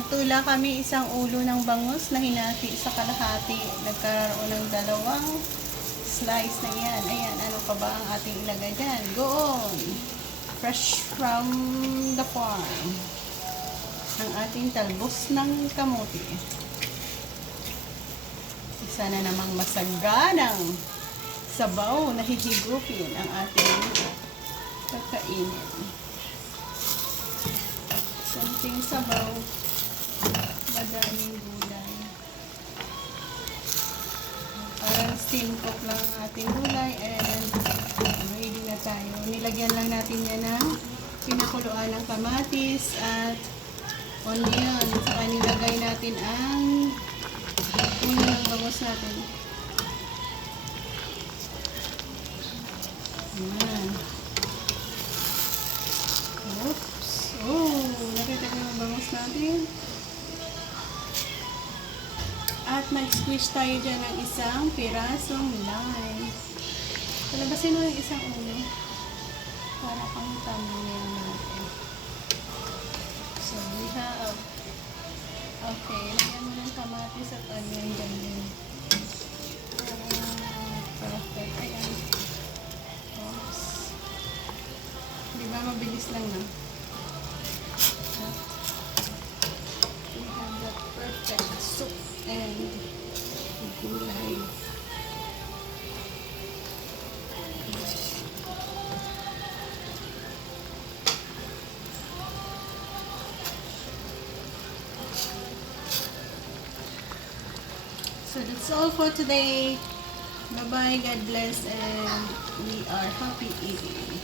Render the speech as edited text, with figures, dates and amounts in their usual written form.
Nagtula kami isang ulo ng bangus na hinati sa kalahati. Nagkaroon ng dalawang slice na yan. Ayan, ano pa ba ang ating ilagay dyan? Go on! Fresh from the farm. Ang ating talbos ng kamote. Isa na namang masaganang sabaw na hihigupin ang ating kakainin. Something sabaw, madaming gulay. Parang steam cook lang ang ating gulay and ready na tayo. Nilagyan lang natin yan ng pinakuluan ng kamatis at onion. Saka nilagay natin ang ulo ng bangus natin. Ayan. Oops. Oh, nakita ko yung bangus natin. At nag-squish tayo dyan ng isang pirasong lime. Palabasin mo yung isang ulo. Para pang thumbnail natin. So, we have... Okay, lagyan mo ng kamatis at onion dyan din. Perfect. Ayan. Oops. Diba, mabilis lang na. We have that perfect soup and gulay. So that's all for today. Bye-bye, God bless, and we are happy eating.